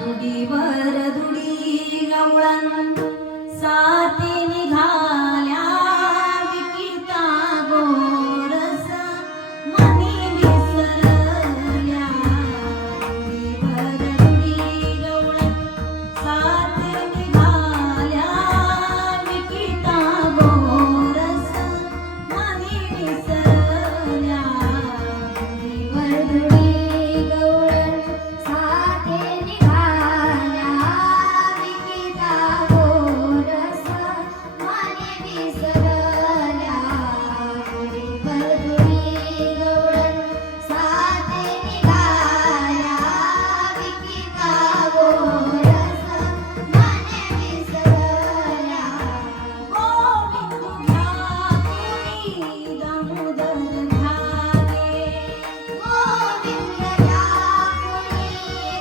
दुडीवर दुडी गवळण साथी निघाल्या विकिता गोरस मनी विसरल्या दुडीवर दुडी गवळण साथी निघाल्या विकिता गोरस मनी विसरल्या दुडीवर दुडी गवळण साथे निघाल्या विकिता गोरस मनी विसरल्या दुडीवर दुडी गवळण साथे निघाल्या विकिता गोरस मनी विसरल्या गोविंद घ्या कुणी दामोदर घ्यागे गोविंद घ्या कुणी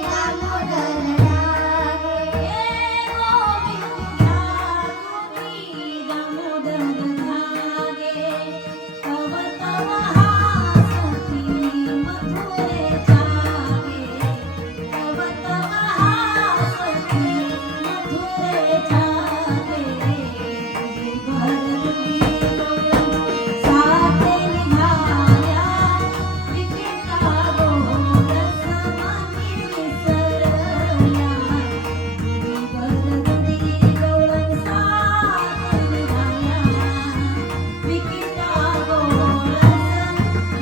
दामोदर घ्यागे गोविंद घ्या कुणी दामोदर घ्यागे तव तव हासती मथुरे जागे तव तव हासती मथुरे जागे दुडीवर दुडी गवळण साथे निघाल्या विकिता गोरस मनी विसरल्या दुडीवर दुडी गवळण साथे निघाल्या विकिता गोरस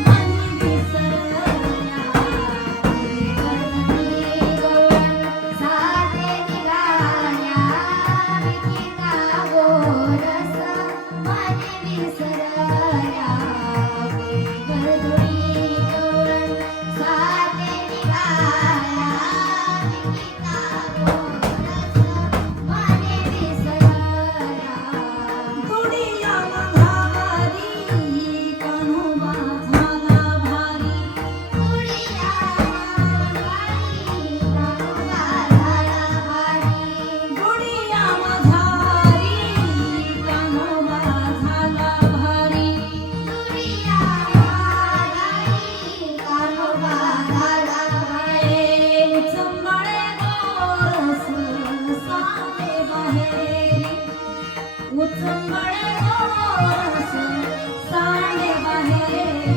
मनी विसरल्या दुडीवर दुडी गवळण साथे निघाल्या विकिता गोरस मनी विसरल्या दुडीवर दुडी गवळण साथे निघाल्या विकिता गोरस मनी विसरल्या दुडिया मघारी कान्होबा झाला भारी दुडिया मघारी कान्होबा झाला भारी दुडिया मघारी कान्होबा झाला भारी दुडिया मघारी कान्होबा झाला भारी उचंबळे गोरस सांडे बाहेरी उचंबळे गोरस सांडे बाहेरी